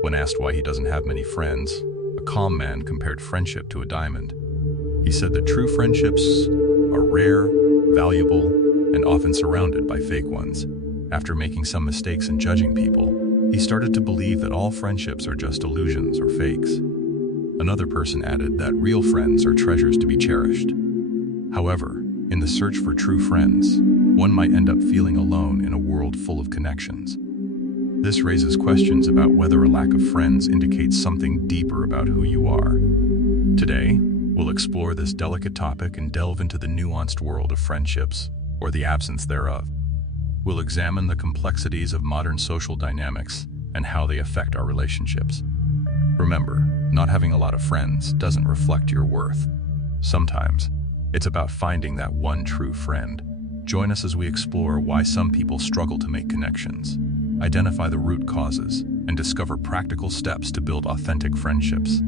When asked why he doesn't have many friends, a calm man compared friendship to a diamond. He said that true friendships are rare, valuable, and often surrounded by fake ones. After making some mistakes and judging people, he started to believe that all friendships are just illusions or fakes. Another person added that real friends are treasures to be cherished. However, in the search for true friends, one might end up feeling alone in a world full of connections. This raises questions about whether a lack of friends indicates something deeper about who you are. Today, we'll explore this delicate topic and delve into the nuanced world of friendships, or the absence thereof. We'll examine the complexities of modern social dynamics and how they affect our relationships. Remember, not having a lot of friends doesn't reflect your worth. Sometimes, it's about finding that one true friend. Join us as we explore why some people struggle to make connections, identify the root causes, and discover practical steps to build authentic friendships.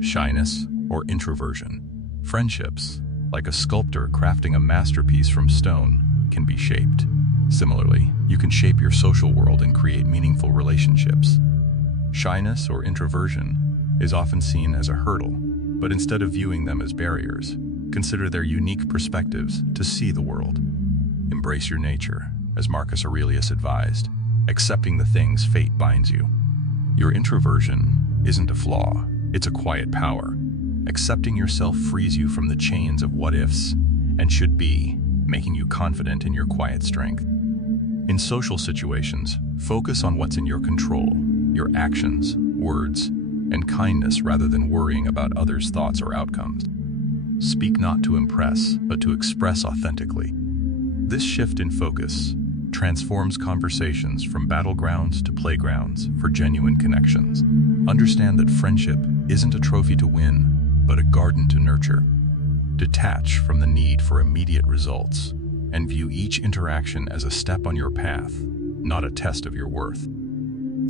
Shyness or introversion. Friendships, like a sculptor crafting a masterpiece from stone, can be shaped. Similarly, you can shape your social world and create meaningful relationships. Shyness or introversion is often seen as a hurdle, but instead of viewing them as barriers, consider their unique perspectives to see the world. Embrace your nature, as Marcus Aurelius advised, accepting the things fate binds you. Your introversion isn't a flaw, it's a quiet power. Accepting yourself frees you from the chains of what-ifs and should be, making you confident in your quiet strength. In social situations, focus on what's in your control, your actions, words, and kindness rather than worrying about others' thoughts or outcomes. Speak not to impress, but to express authentically. This shift in focus transforms conversations from battlegrounds to playgrounds for genuine connections. Understand that friendship isn't a trophy to win, but a garden to nurture. Detach from the need for immediate results and view each interaction as a step on your path, not a test of your worth.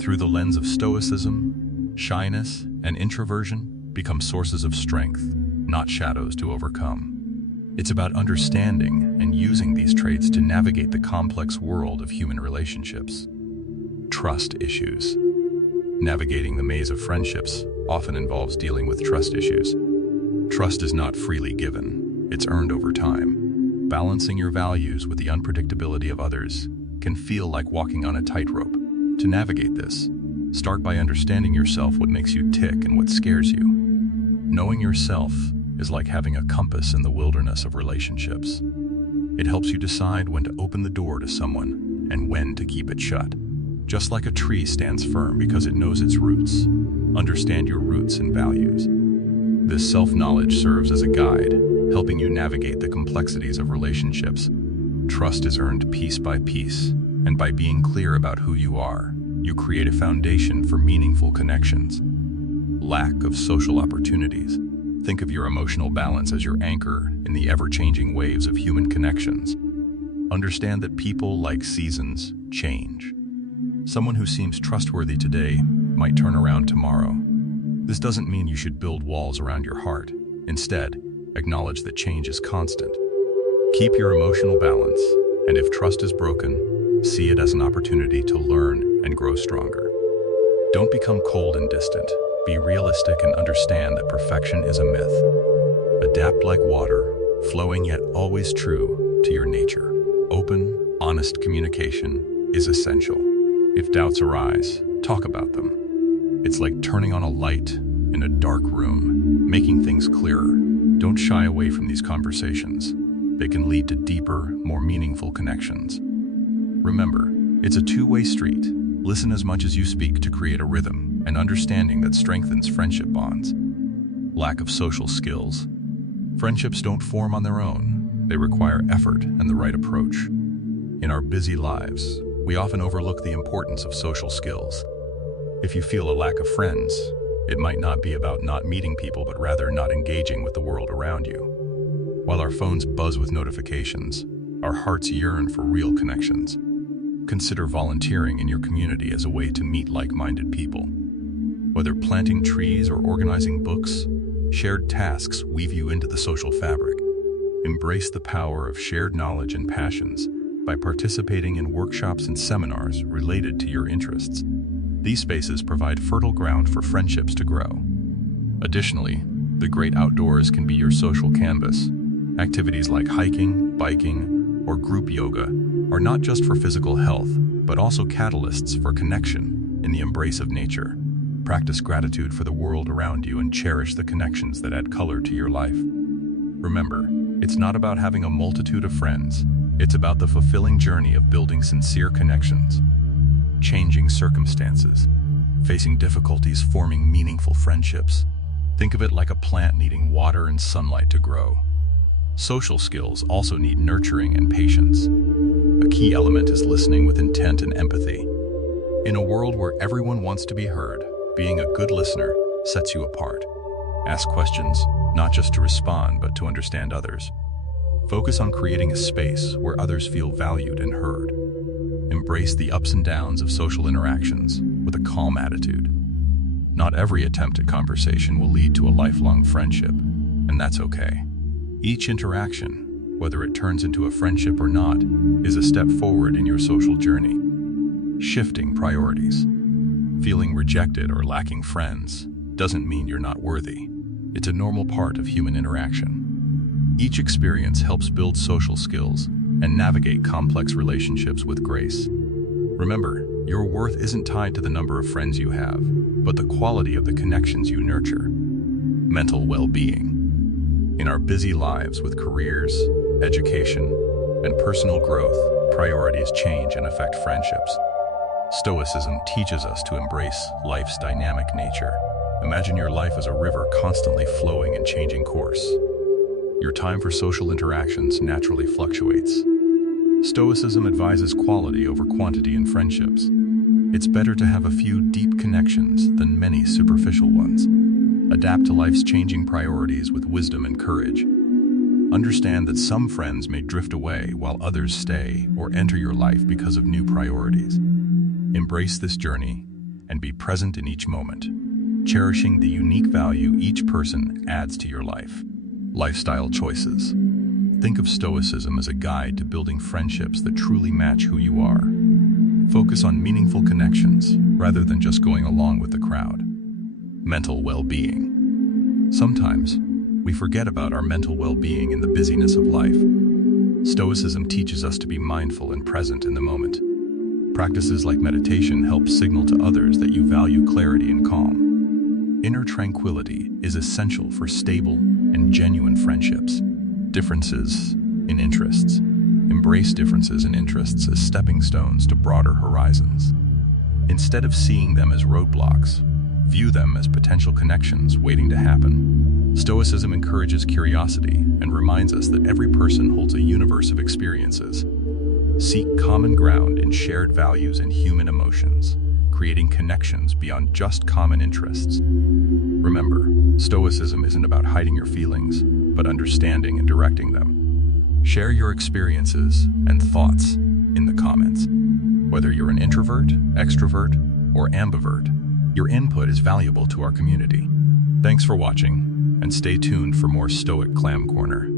Through the lens of Stoicism, shyness and introversion become sources of strength, not shadows to overcome. It's about understanding and using these traits to navigate the complex world of human relationships. Trust issues. Navigating the maze of friendships often involves dealing with trust issues. Trust is not freely given, it's earned over time. Balancing your values with the unpredictability of others can feel like walking on a tightrope. To navigate this, start by understanding yourself, what makes you tick and what scares you. Knowing yourself is like having a compass in the wilderness of relationships. It helps you decide when to open the door to someone and when to keep it shut. Just like a tree stands firm because it knows its roots, understand your roots and values. This self-knowledge serves as a guide, helping you navigate the complexities of relationships. Trust is earned piece by piece, and by being clear about who you are, you create a foundation for meaningful connections. Lack of social opportunities. Think of your emotional balance as your anchor in the ever-changing waves of human connections. Understand that people, like seasons, change. Someone who seems trustworthy today might turn around tomorrow. This doesn't mean you should build walls around your heart. Instead, acknowledge that change is constant. Keep your emotional balance, and if trust is broken, see it as an opportunity to learn and grow stronger. Don't become cold and distant. Be realistic and understand that perfection is a myth. Adapt like water, flowing yet always true to your nature. Open, honest communication is essential. If doubts arise, talk about them. It's like turning on a light in a dark room, making things clearer. Don't shy away from these conversations. They can lead to deeper, more meaningful connections. Remember, it's a two-way street. Listen as much as you speak to create a rhythm and understanding that strengthens friendship bonds. Lack of social skills. Friendships don't form on their own. They require effort and the right approach. In our busy lives, we often overlook the importance of social skills. If you feel a lack of friends, it might not be about not meeting people, but rather not engaging with the world around you. While our phones buzz with notifications, our hearts yearn for real connections. Consider volunteering in your community as a way to meet like-minded people. Whether planting trees or organizing books, shared tasks weave you into the social fabric. Embrace the power of shared knowledge and passions by participating in workshops and seminars related to your interests. These spaces provide fertile ground for friendships to grow. Additionally, the great outdoors can be your social canvas. Activities like hiking, biking, or group yoga are not just for physical health, but also catalysts for connection in the embrace of nature. Practice gratitude for the world around you and cherish the connections that add color to your life. Remember, it's not about having a multitude of friends. It's about the fulfilling journey of building sincere connections, changing circumstances, facing difficulties, forming meaningful friendships. Think of it like a plant needing water and sunlight to grow. Social skills also need nurturing and patience. A key element is listening with intent and empathy. In a world where everyone wants to be heard, being a good listener sets you apart. Ask questions, not just to respond, but to understand others. Focus on creating a space where others feel valued and heard. Embrace the ups and downs of social interactions with a calm attitude. Not every attempt at conversation will lead to a lifelong friendship, and that's okay. Each interaction, whether it turns into a friendship or not, is a step forward in your social journey. Shifting priorities. Feeling rejected or lacking friends doesn't mean you're not worthy. It's a normal part of human interaction. Each experience helps build social skills and navigate complex relationships with grace. Remember, your worth isn't tied to the number of friends you have, but the quality of the connections you nurture. Mental well-being. In our busy lives with careers, education, and personal growth, priorities change and affect friendships. Stoicism teaches us to embrace life's dynamic nature. Imagine your life as a river constantly flowing and changing course. Your time for social interactions naturally fluctuates. Stoicism advises quality over quantity in friendships. It's better to have a few deep connections than many superficial ones. Adapt to life's changing priorities with wisdom and courage. Understand that some friends may drift away while others stay or enter your life because of new priorities. Embrace this journey and be present in each moment, cherishing the unique value each person adds to your life. Lifestyle choices. Think of Stoicism as a guide to building friendships that truly match who you are. Focus on meaningful connections rather than just going along with the crowd. Mental well-being. Sometimes, we forget about our mental well-being in the busyness of life. Stoicism teaches us to be mindful and present in the moment. Practices like meditation help signal to others that you value clarity and calm. Inner tranquility is essential for stable and genuine friendships. Differences in interests. Embrace differences in interests as stepping stones to broader horizons. Instead of seeing them as roadblocks, view them as potential connections waiting to happen. Stoicism encourages curiosity and reminds us that every person holds a universe of experiences. Seek common ground in shared values and human emotions, creating connections beyond just common interests. Remember, Stoicism isn't about hiding your feelings, but understanding and directing them. Share your experiences and thoughts in the comments. Whether you're an introvert, extrovert, or ambivert, your input is valuable to our community. Thanks for watching, and stay tuned for more Stoic Clam Corner.